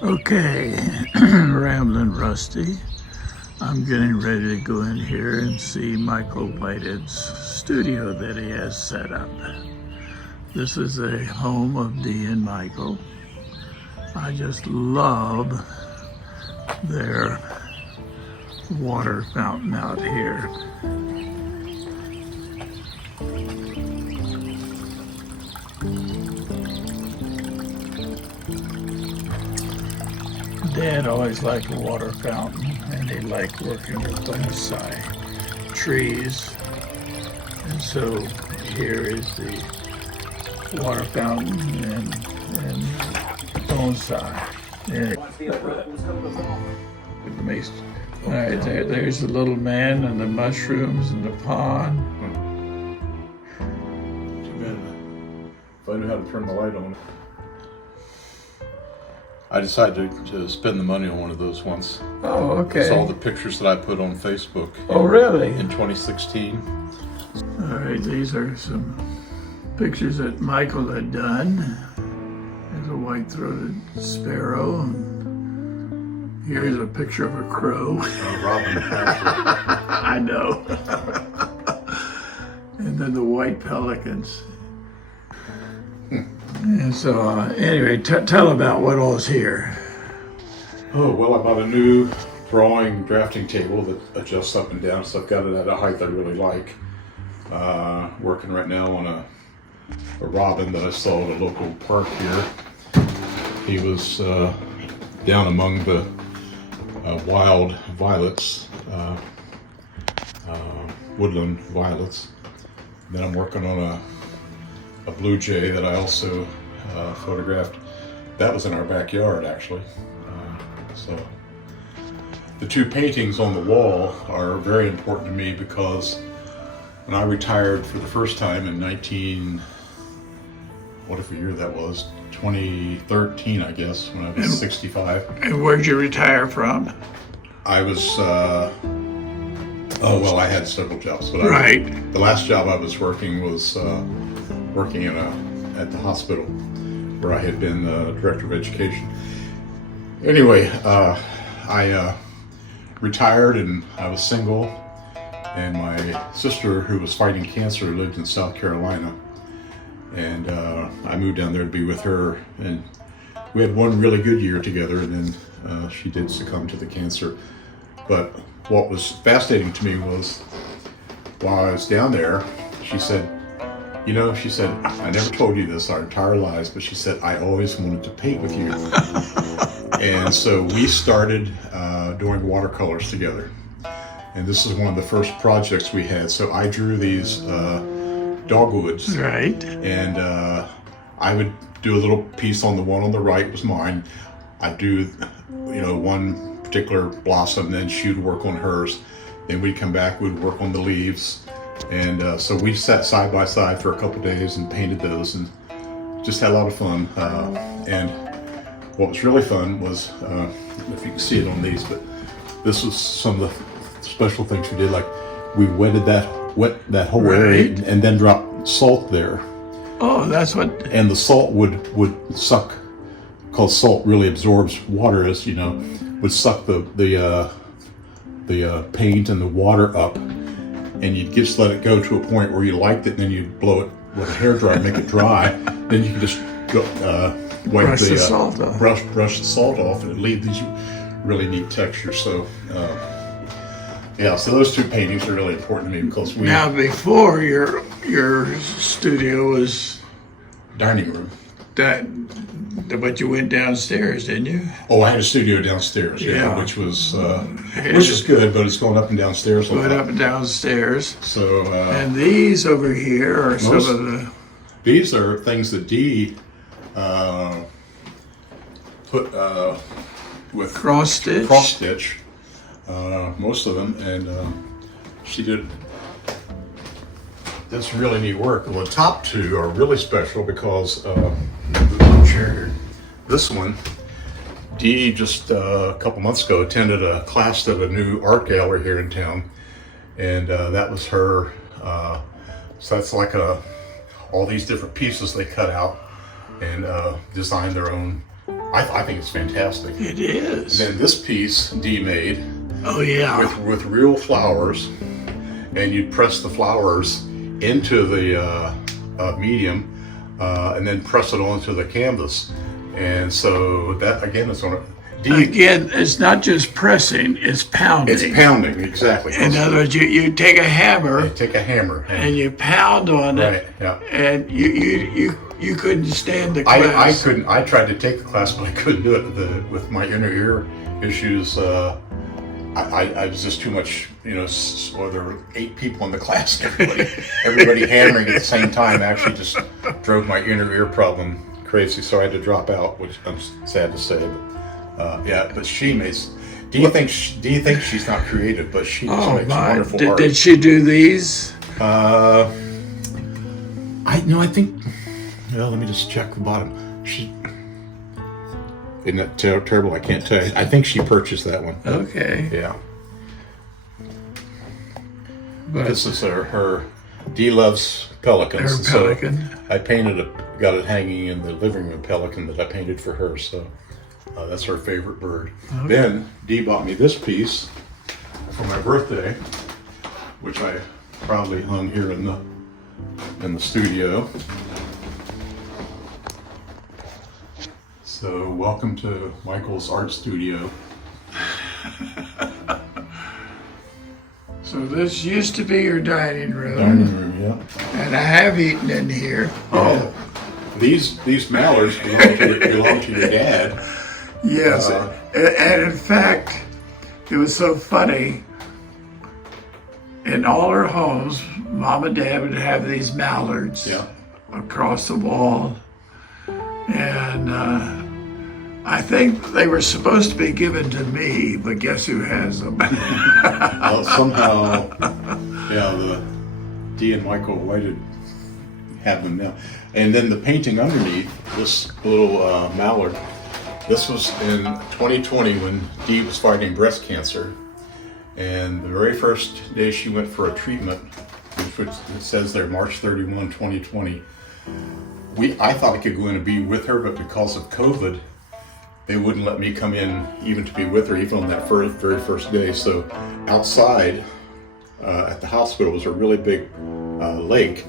Okay, Ramblin' Rusty. I'm getting ready to go in here and see Michael Whitehead's studio that he has set up. This is a home of Dee and Michael. I just love their water fountain out here. Dad always liked a water fountain, and he liked working with bonsai trees. And so here is the water fountain and bonsai. And all right, there's the little man and the mushrooms and the pond. Too bad. If I knew how to turn the light on. I decided to spend the money on one of those once. Oh, okay. Saw the pictures that I put on Facebook. Oh, really? In 2016. All right, these are some pictures that Michael had done. There's a white-throated sparrow. And here's a picture of a crow. Robin. I know. And then the white pelicans. And so, anyway, tell about what all's here. Oh, well, I bought a new drawing drafting table that adjusts up and down, so I've got it at a height I really like. Working right now on a robin that I saw at a local park here. He was down among the wild violets, woodland violets. Then I'm working on a blue jay that I also photographed. That was in our backyard, actually. So the two paintings on the wall are very important to me because when I retired for the first time in whatever year that was, 2013, I guess, when I was 65. And where'd you retire from? I was, I had several jobs, but Right. The last job I was working was working at the hospital where I had been director of education. Anyway, I retired and I was single, and my sister, who was fighting cancer, lived in South Carolina, and I moved down there to be with her, and we had one really good year together, and then she did succumb to the cancer. But what was fascinating to me was while I was down there, she said, I never told you this our entire lives, but she said, I always wanted to paint with you. And so we started doing watercolors together. And this is one of the first projects we had. So I drew these dogwoods. Right. And I would do a little piece on the one on the right was mine. I'd do, one particular blossom, then she'd work on hers. Then we'd come back, we'd work on the leaves. And so we sat side by side for a couple days and painted those and just had a lot of fun. And what was really fun was, if you can see it on these, but this was some of the special things we did. Like we wet that whole area and then dropped salt there. Oh, that's what. And the salt would suck, because salt really absorbs water, as you know, would suck the paint and the water up. And you'd just let it go to a point where you liked it, and then you'd blow it with a hairdryer, make it dry. Then you can just go Brush the salt off. Brush the salt off, and it leaves these really neat textures. So, so those two paintings are really important to me because Now, before your studio was dining room. But you went downstairs, didn't you? Oh, I had a studio downstairs, which was good, but it's going up and downstairs. Going up and downstairs. So, and these over here are some of the. These are things that Dee put with cross stitch. Most of them, and she did. That's really neat work. Well, the top two are really special because this one, Dee just a couple months ago attended a class at a new art gallery here in town, and that was her. So that's like all these different pieces they cut out and designed their own I think it's fantastic. It is. And then this piece Dee made Oh yeah. with real flowers, and you'd press the flowers into the medium, and then press it onto the canvas. And so that again is on Again, it's not just pressing; it's pounding. It's pounding, exactly. In other words, you take a hammer. You take a hammer and you pound on right, it. Yeah. And you couldn't stand the class. I couldn't. I tried to take the class, but I couldn't do it. With my inner ear issues, I was just too much. Well, there were 8 people in the class. Everybody hammering at the same time actually just drove my inner ear problem crazy. So I had to drop out, which I'm sad to say. But yeah, but she makes. Do you think she's not creative? But she makes wonderful art. Did she do these? I think. Well, let me just check the bottom. Isn't that terrible? I can't tell you. I think she purchased that one. Okay. Yeah. But this is her. Dee loves pelicans. Her pelican. So I got it hanging in the living room. Pelican that I painted for her. So that's her favorite bird. Okay. Then Dee bought me this piece for my birthday, which I proudly hung here in the studio. So welcome to Michael's art studio. So this used to be your dining room. Dining room, yeah. And I have eaten in here. Yeah. Oh, these mallards belong to your dad. Yes, and in fact, it was so funny. In all our homes, Mom and Dad would have these mallards across the wall, and I think they were supposed to be given to me, but guess who has them? Well, somehow, the Dee and Michael Whited have them now. And then the painting underneath, this little mallard, this was in 2020 when Dee was fighting breast cancer. And the very first day she went for a treatment, which it says there, March 31, 2020, I thought I could go in and be with her, but because of COVID, they wouldn't let me come in even to be with her, even on that very first day. So outside at the hospital was a really big lake,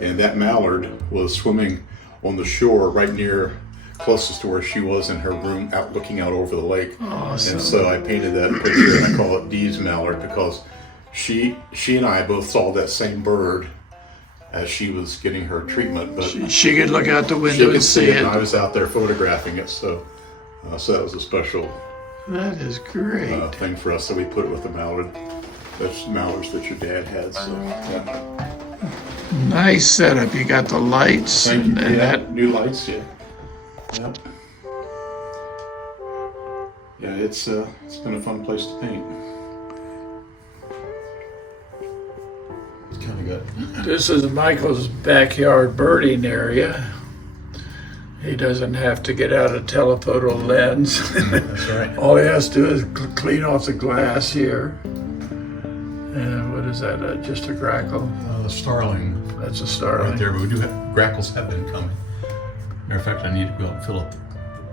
and that mallard was swimming on the shore right near, closest to where she was in her room, looking out over the lake. Awesome. And so I painted that picture, and I call it Dee's mallard because she and I both saw that same bird as she was getting her treatment. But she could look out the window and see it. And I was out there photographing it, so that was a special. That is great. Thing for us. So we put it with the mallard. That's mallards that your dad had. So yeah. Nice setup. You got the lights and that. New lights, yeah. Yep. Yeah, it's been a fun place to paint. It's kind of good. This is Michael's backyard birding area. He doesn't have to get out a telephoto lens. That's right. All he has to do is clean off the glass here. And what is that? Just a grackle? A starling. That's a starling. Right there, but we do have grackles have been coming. Matter of fact, I need to go out and fill up the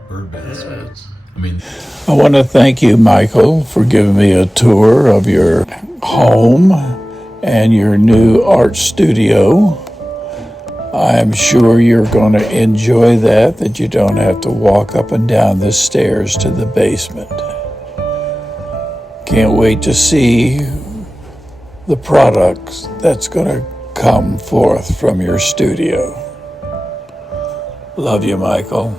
bird baths. I want to thank you, Michael, for giving me a tour of your home and your new art studio. I'm sure you're going to enjoy that you don't have to walk up and down the stairs to the basement. Can't wait to see the products that's going to come forth from your studio. Love you, Michael.